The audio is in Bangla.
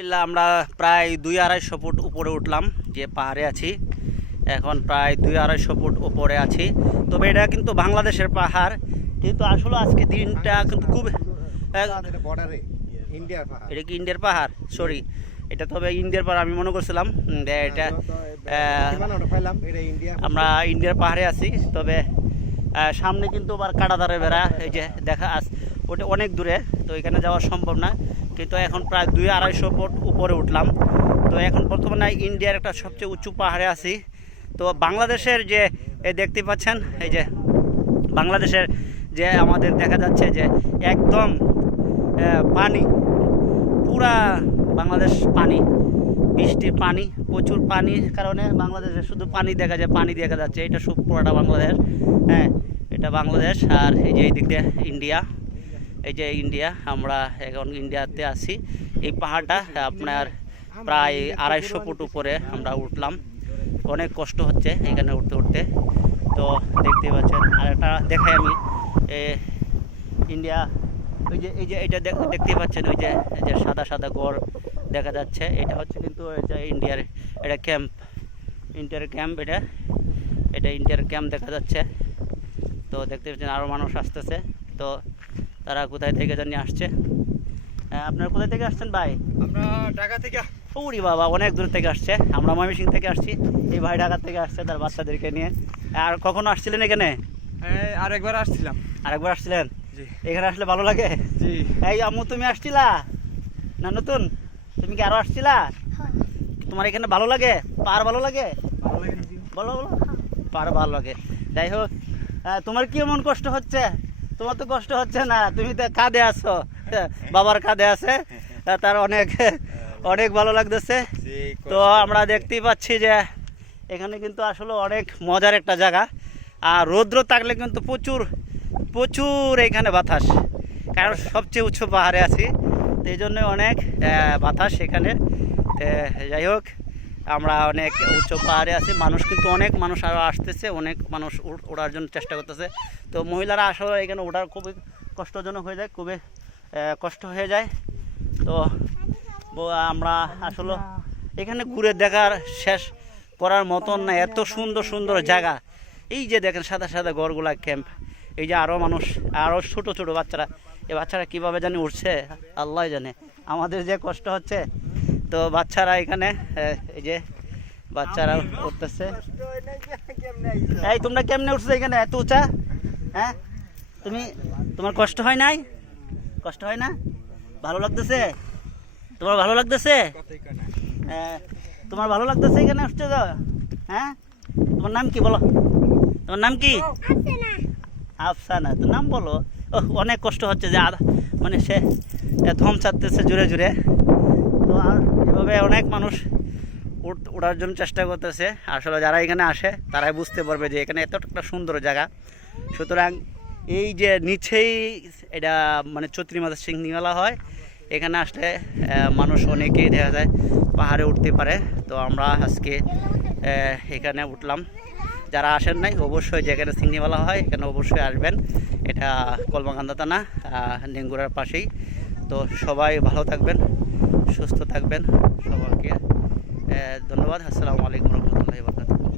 আলহামদুলিল্লাহ আমরা প্রায় দুই আড়াইশো ফুট উপরে উঠলাম যে পাহাড়ে আছি। এখন প্রায় দুই আড়াইশো ফুট উপরে আছি। তবে এটা কিন্তু বাংলাদেশের পাহাড় কিন্তু আসলে আজকে দিনটা কিন্তু খুব ইন্ডিয়ার পাহাড়। এটা কি ইন্ডিয়ার পাহাড়? সরি এটা তবে ইন্ডিয়ার পাহাড় আমি মনে করছিলাম এটা আমরা ইন্ডিয়ার পাহাড়ে আছি তবে সামনে কিন্তু আবার কাটাদারে বেড়া এই যে দেখা ওটা অনেক দূরে, তো এখানে যাওয়া সম্ভব না। কিন্তু এখন প্রায় দুই আড়াইশো ফুট উপরে উঠলাম। তো এখন বর্তমানে ইন্ডিয়ার একটা সবচেয়ে উঁচু পাহাড়ে আছি। তো বাংলাদেশের যে, এই দেখতে পাচ্ছেন, এই যে বাংলাদেশের যে আমাদের দেখা যাচ্ছে যে একদম পানি, পুরা বাংলাদেশ পানি বৃষ্টির পানি, প্রচুর পানির কারণে বাংলাদেশে শুধু পানি দেখা যায়, পানি দেখা যাচ্ছে। এটা সব পুরোটা বাংলাদেশ হ্যাঁ এটা বাংলাদেশ আর এই যে এই দিক দিয়ে ইন্ডিয়া। এই যে ইন্ডিয়া আমরা এখন ইন্ডিয়াতে আছি। এই পাহাড়টা আপনার প্রায় আড়াইশো ফুট উপরে আমরা উঠলাম। অনেক কষ্ট হচ্ছে এখানে উঠতে উঠতে। তো দেখতে পাচ্ছেন আর একটা দেখাই আমি এ, ইন্ডিয়া ওই যে এই যে এটা দেখ- দেখতে পাচ্ছেন ওই যে এই যে সাদা সাদা গড় দেখা যাচ্ছে। এটা হচ্ছে কিন্তু ইন্ডিয়ার এটা ক্যাম্প ইন্ডিয়ার ক্যাম্প এটা। এটা ইন্ডিয়ার ক্যাম্প দেখা যাচ্ছে। তো দেখতে পাচ্ছেন আরও মানুষ আসতেছে। তো তারা কোথায় থেকে জানি আসছে। হ্যাঁ, আপনারা কোথায় থেকে আসছেন ভাই? আমরা ঢাকা থেকে উড়ি বাবা অনেক দূর থেকে আসছে। আমরা ময়মনসিং থেকে আসছি। এই ভাই ঢাকা থেকে আসছে তার বাচ্চাদেরকে নিয়ে। আর কখনো আসছিলেন এখানে? আরেকবার আসছিলাম। আরেকবার আসছিলেন? এখানে আসলে ভালো লাগে? জি। এই আম্মু তুমি আসছিলা? না নতুন? তুমি কি আরও আসছিলা? তোমার এখানে ভালো লাগে? পার ভালো লাগে? ভালো লাগে বলো বলো। পার ভালো লাগে। যাই হোক তোমার কি এমন কষ্ট হচ্ছে? তোমার তো কষ্ট হচ্ছে না তুমি তো কাঁধে আছো। বাবার কাঁধে আছে তার অনেক অনেক ভালো লাগতেছে। তো আমরা দেখতেই পাচ্ছি যে এখানে কিন্তু আসলে অনেক মজার একটা জায়গা। আর রৌদ্র থাকলে কিন্তু প্রচুর প্রচুর এখানে বাতাস। কারণ সবচেয়ে উচ্চ পাহাড়ে আছি। তো এই জন্য অনেক বাতাস এখানে যাই হোক আমরা অনেক উচ্চ পাহাড়ে আছি, মানুষ কিন্তু অনেক মানুষ আরও আসতেছে, অনেক মানুষ ওঠার জন্য চেষ্টা করতেছে। তো মহিলারা আসলে এখানে ওঠার খুবই কষ্টজনক হয়ে যায়, খুবই কষ্ট হয়ে যায়। তো আমরা আসলে এখানে ঘুরে দেখার শেষ করার মতন না, এত সুন্দর সুন্দর জায়গা। এই যে দেখেন সাদা সাদা গড়গুলা ক্যাম্প এই যে আরও মানুষ আরও ছোট ছোট বাচ্চারা এই বাচ্চারা কীভাবে জানি উঠছে আল্লাহ জানে। আমাদের যে কষ্ট হচ্ছে তো বাচ্চারা এখানে এই যে বাচ্চারা উঠতেছে। এই তোমরা কেমনে উঠছো এখানে? এত উঁচা? হ্যাঁ? তুমি তোমার কষ্ট হয় নাই? কষ্ট হয় না? ভালো লাগতেছে? তোমার ভালো লাগতেছে? হ্যাঁ, তোমার ভালো লাগতেছে এখানে আসছে তো? হ্যাঁ? তোমার নাম কি বলো? তোমার নাম কি? আফসানা। তো নাম বলো। ও অনেক কষ্ট হচ্ছে যে আর মানে সে ধম ছাড়তেছে জুড়ে জুড়ে আর এভাবে অনেক মানুষ ওঠার জন্য চেষ্টা করতেছে। আসলে যারা এখানে আসে, তারাই বুঝতে পারবে যে এখানে এত একটা সুন্দর জায়গা। সুতরাং এই যে নিচেই এটা মানে চৈত্রী মাসের সিংহি মেলা হয়, এখানে আসলে মানুষ অনেকেই দেখা যায় পাহাড়ে উঠতে পারে। তো আমরা আজকে এখানে উঠলাম। যারা আসেন নাই, অবশ্যই যেখানে মেলা হয়, এখানে অবশ্যই আসবেন। এটা কলমাকান্দা থানা নেঙ্গুরার পাশেই। তো সবাই ভালো থাকবেন। সুস্থ থাকবেন সবাইকে। ধন্যবাদ। আসসালামু আলাইকুম রহমতুল্লাহ বরকাতুহ।